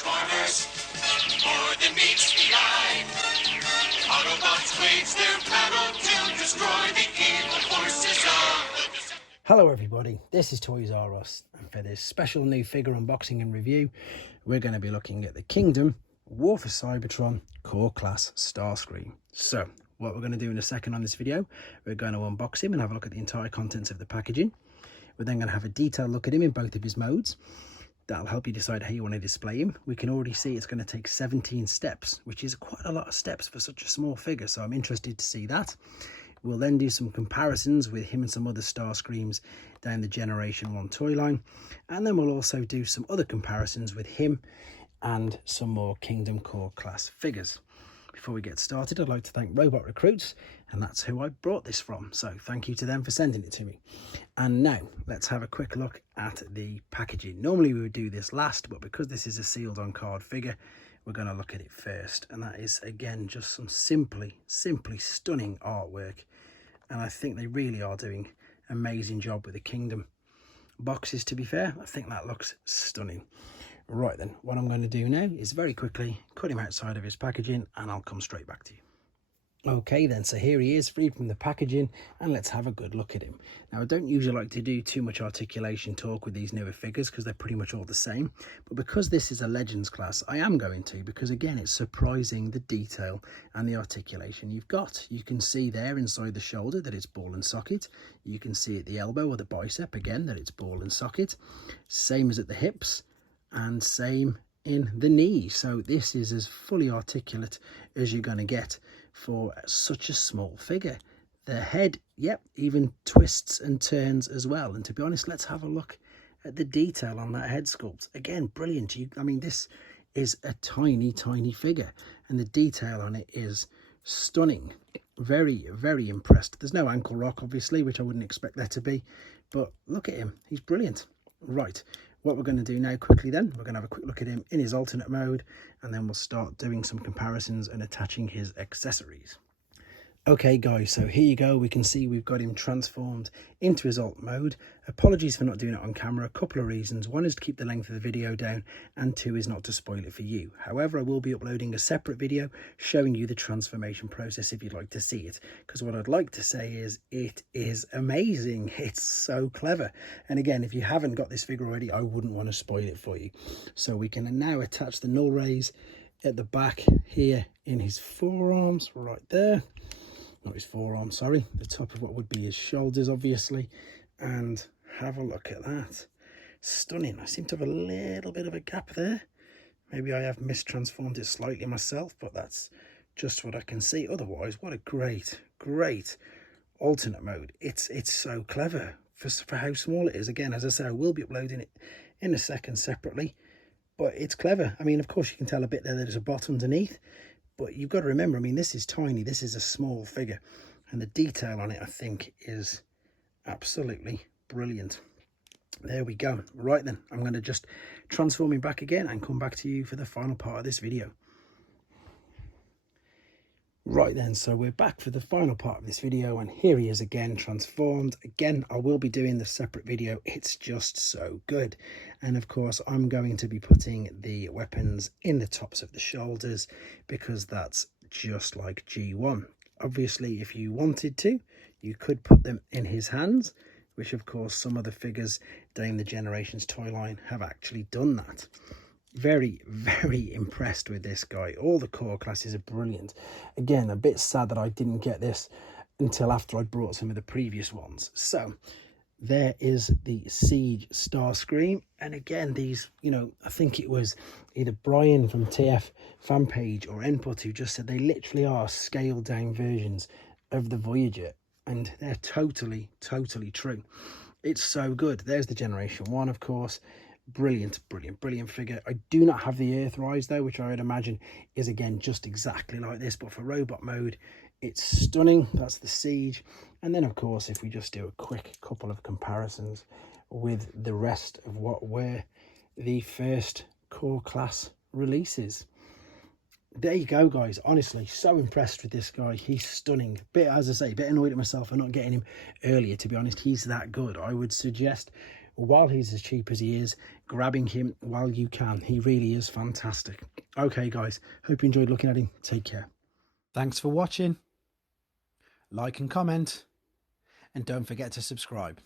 Transformers, more than meets the eye. Autobots wage their battle to destroy the evil forces of the... Hello everybody, this is Toys R Us, and for this special new figure unboxing and review, we're going to be looking at the Kingdom War for Cybertron Core Class Starscream. So, what we're going to do in a second on this video, we're going to unbox him and have a look at the entire contents of the packaging. We're then going to have a detailed look at him in both of his modes. That'll help you decide how you want to display him. We can already see it's going to take 17 steps, which is quite a lot of steps for such a small figure, so I'm interested to see that. We'll then do some comparisons with him and some other Starscreams down the Generation 1 toy line. And then we'll also do some other comparisons with him and some more Kingdom Core class figures. Before we get started, I'd like to thank Robot Recruits, and that's who I brought this from. So thank you to them for sending it to me. And now let's have a quick look at the packaging. Normally we would do this last, but because this is a sealed on card figure, we're going to look at it first. And that is, again, just some simply stunning artwork. And I think they really are doing an amazing job with the Kingdom boxes, to be fair. I think that looks stunning. Right then, what I'm going to do now is very quickly cut him outside of his packaging and I'll come straight back to you. Okay then, so here he is, freed from the packaging, and let's have a good look at him. Now, I don't usually like to do too much articulation talk with these newer figures because they're pretty much all the same. But because this is a Legends class, I am going to, because again, it's surprising the detail and the articulation you've got. You can see there inside the shoulder that it's ball and socket. You can see at the elbow or the bicep, again, that it's ball and socket. Same as at the hips, and same in the knee. So this is as fully articulate as you're going to get for such a small figure. The head, yep, even twists and turns as well. And to be honest, let's have a look at the detail on that head sculpt. Again, brilliant. I mean, this is a tiny figure, and the detail on it is stunning. Very impressed. There's no ankle rock, obviously, which I wouldn't expect there to be, but look at him. He's brilliant. Right, what we're going to do now quickly then, we're going to have a quick look at him in his alternate mode, and then we'll start doing some comparisons and attaching his accessories. Okay guys, so here you go. We can see we've got him transformed into his alt mode. Apologies for not doing it on camera. A couple of reasons. One is to keep the length of the video down, and two is not to spoil it for you. However, I will be uploading a separate video showing you the transformation process if you'd like to see it, because what I'd like to say is it is amazing. It's so clever. And again, if you haven't got this figure already, I wouldn't want to spoil it for you. So we can now attach the null rays at the back here in his forearms, right there. Not his forearm, sorry, the top of what would be his shoulders, obviously, and have a look at that. Stunning. I seem to have a little bit of a gap there. Maybe I have mistransformed it slightly myself, but that's just what I can see. Otherwise, what a great alternate mode. It's so clever for how small it is. Again, as I say, I will be uploading it in a second separately, but it's clever. I mean, of course, you can tell a bit there that there's a bot underneath. But you've got to remember, I mean, this is tiny. This is a small figure. And the detail on it, I think, is absolutely brilliant. There we go. Right then, I'm going to just transform him back again and come back to you for the final part of this video. Right then, so we're back for the final part of this video, and here he is again, transformed. Again, I will be doing the separate video. It's just so good. And of course, I'm going to be putting the weapons in the tops of the shoulders, because that's just like G1. Obviously, if you wanted to, you could put them in his hands, which of course some of the figures down the Generations toy line have actually done that. Very impressed with this guy. All the core classes are brilliant. Again, a bit sad that I didn't get this until after I brought some of the previous ones. So there is the Siege Starscream, and again, these, you know, I think it was either Brian from TF fan page or Input who just said they literally are scaled down versions of the Voyager, and they're totally true. It's so good. There's the Generation 1, of course. Brilliant figure. I do not have the Earthrise though, which I would imagine is again just exactly like this, but for robot mode it's stunning. That's the Siege. And then of course, if we just do a quick couple of comparisons with the rest of what were the first core class releases, there you go guys. Honestly, so impressed with this guy. He's stunning. As I say, a bit annoyed at myself for not getting him earlier, to be honest. He's that good. I would suggest while he's as cheap as he is, grabbing him while you can. He really is fantastic. Okay guys, hope you enjoyed looking at him. Take care. Thanks for watching. Like and comment, and don't forget to subscribe.